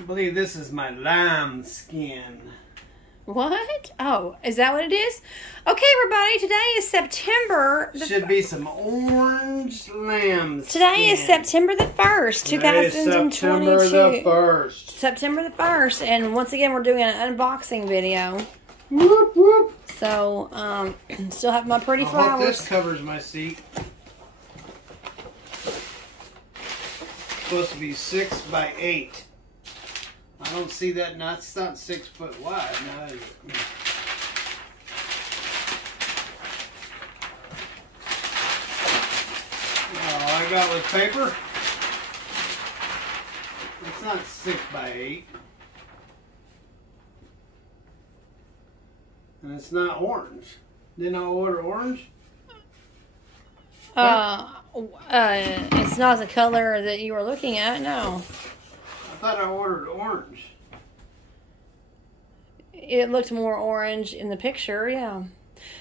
I believe this is my lamb skin. What? Oh, is that what it is? Okay, everybody, today is September. Should be some orange lamb skin. Today is September the 1st, 2022. September the 1st. September the 1st, and once again, we're doing an unboxing video. Whoop, whoop. So, still have my pretty I flowers. hope this covers my seat. Supposed to be 6 by 8. I don't see that. No, it's not 6 foot wide. No, I got with paper. It's not 6 by 8. And it's not orange. Didn't I order orange? It's not the color that you were looking at, no. I thought I ordered orange. It looked more orange in the picture, yeah.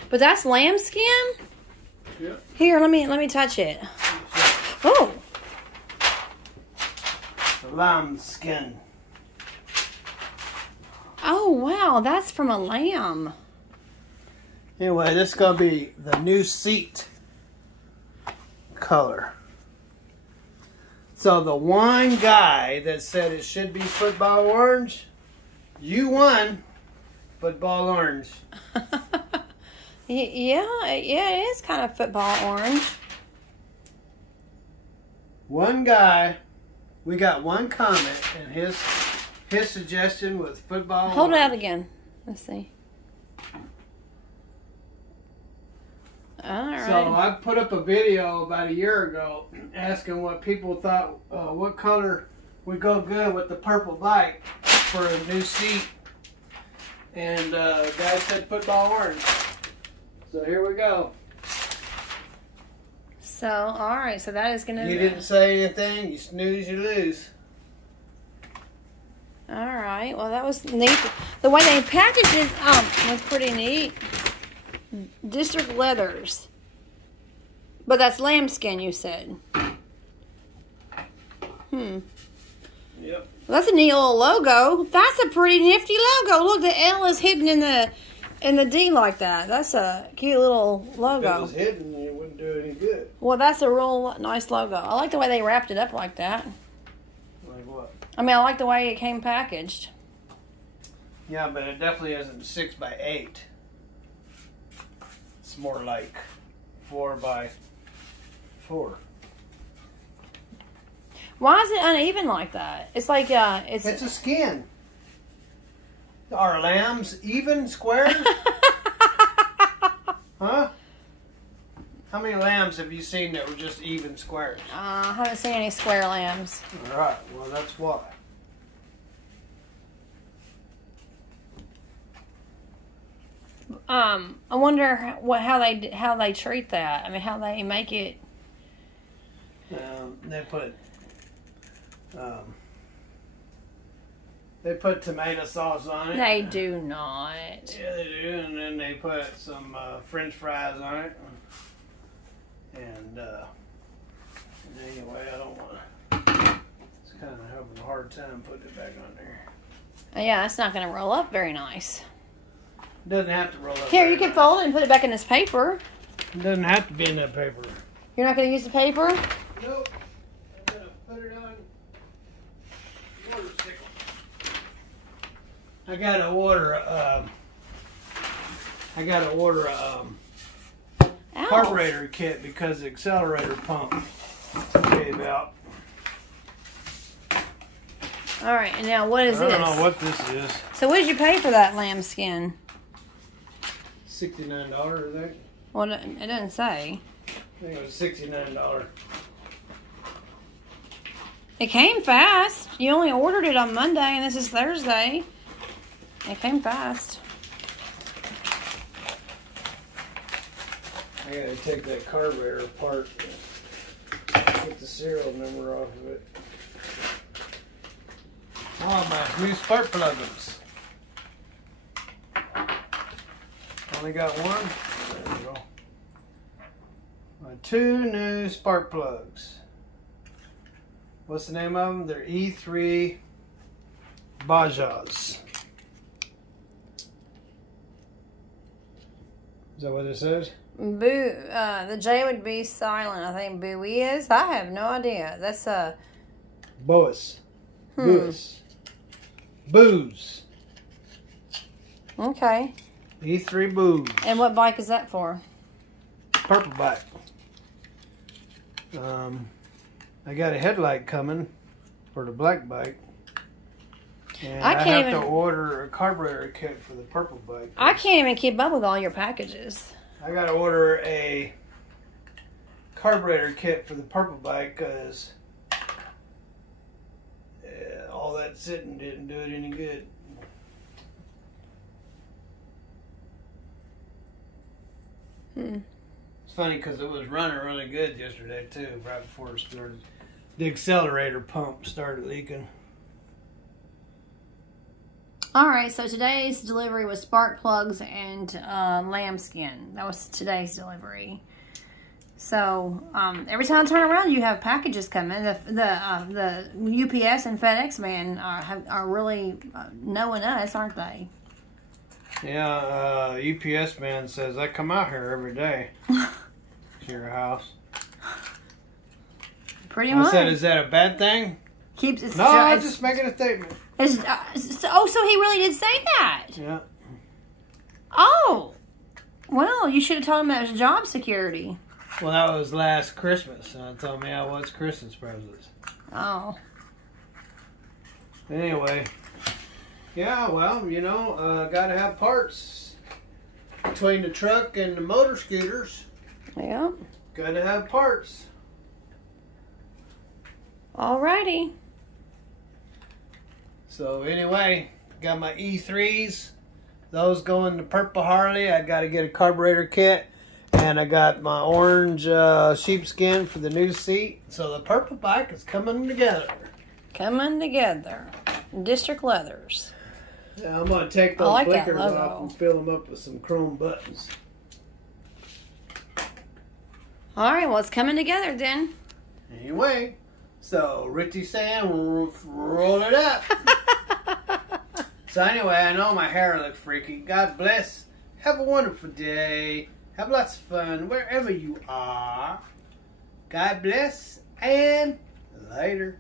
But that's lambskin? Yep. Here, let me touch it. Oh. The lamb skin. Oh, wow, that's from a lamb. Anyway, this is going to be the new seat color. So the one guy that said it should be football orange, you won football orange. Yeah, it is kind of football orange. One guy, we got one comment, and his suggestion was football Hold it orange. out again. Let's see. All right. So I put up a video about a year ago asking what people thought, what color would go good with the purple bike for a new seat. And the guy said football orange. So here we go. So, all right. So that is going to You didn't say anything. You snooze, you lose. All right. Well, that was neat. The way they packaged it was pretty neat. District Leathers. But that's lambskin, you said. Yep. Well, that's a neat little logo. That's a pretty nifty logo. Look, the L is hidden in the D like that. That's a cute little logo. If it was hidden, it wouldn't do any good. Well, that's a real nice logo. I like the way they wrapped it up like that. Like what? I mean, I like the way it came packaged. Yeah, but it definitely isn't 6 by 8. It's more like 4 by 4. Why is it uneven like that? It's like It's a skin. Are lambs even squares? Huh? How many lambs have you seen that were just even squares? I haven't seen any square lambs. All right. Well, that's why. I wonder how they treat that. I mean, how they make it. They put tomato sauce on it. They do not. Yeah, they do, and then they put some French fries on it. And anyway, I don't want to. It's kind of having a hard time putting it back on there. Yeah, it's not going to roll up very nice. It doesn't have to roll up. Here, you can fold it and put it back in this paper. It doesn't have to be in that paper. You're not going to use the paper? Nope. I'm gonna put it on water stick. I gotta order Ow. carburetor kit because the accelerator pump gave out. All right, and now what is this? I don't know what this is. So what did you pay for that lambskin? $69, I think. Well, it doesn't say. I think it was $69. It came fast. You only ordered it on Monday, and this is Thursday. It came fast. I gotta take that carburetor apart, get the serial number off of it. Oh, my new spark plugs. Only got one. There we go. My 2 new spark plugs. What's the name of them? They're E3 Bajaj. Is that what it says? Boo. The J would be silent. I think boo is. I have no idea. That's a. Boas. Boas. Booze. Okay. E3 booze. And what bike is that for? Purple bike. I got a headlight coming for the black bike. And I have to order a carburetor kit for the purple bike. I can't even keep up with all your packages. I got to order a carburetor kit for the purple bike because all that sitting didn't do it any good. It's funny because it was running really good yesterday too, right before it started. The accelerator pump started leaking. Alright, so today's delivery was spark plugs and lambskin. That was today's delivery. So, every time I turn around, you have packages coming. The UPS and FedEx man are really knowing us, aren't they? Yeah, UPS man says, I come out here every day to your house. Pretty much. I said, is that a bad thing? Keeps it. No, I'm just making a statement. So he really did say that? Yeah. Oh. Well, you should have told him that was job security. Well, that was last Christmas. And I told me I was Christmas presents. Oh. Anyway. Yeah, well, you know, gotta have parts between the truck and the motor scooters. Yeah. Gotta have parts. Alrighty. So anyway, got my E3s. Those go in the purple Harley. I gotta get a carburetor kit. And I got my orange sheepskin for the new seat. So the purple bike is coming together. Coming together. District Leathers. Yeah, I'm going to take those blinkers off and fill them up with some chrome buttons. Alright, well, it's coming together then. Anyway, so Richie saying, roll it up. So anyway, I know my hair looks freaky. God bless. Have a wonderful day. Have lots of fun wherever you are. God bless and later.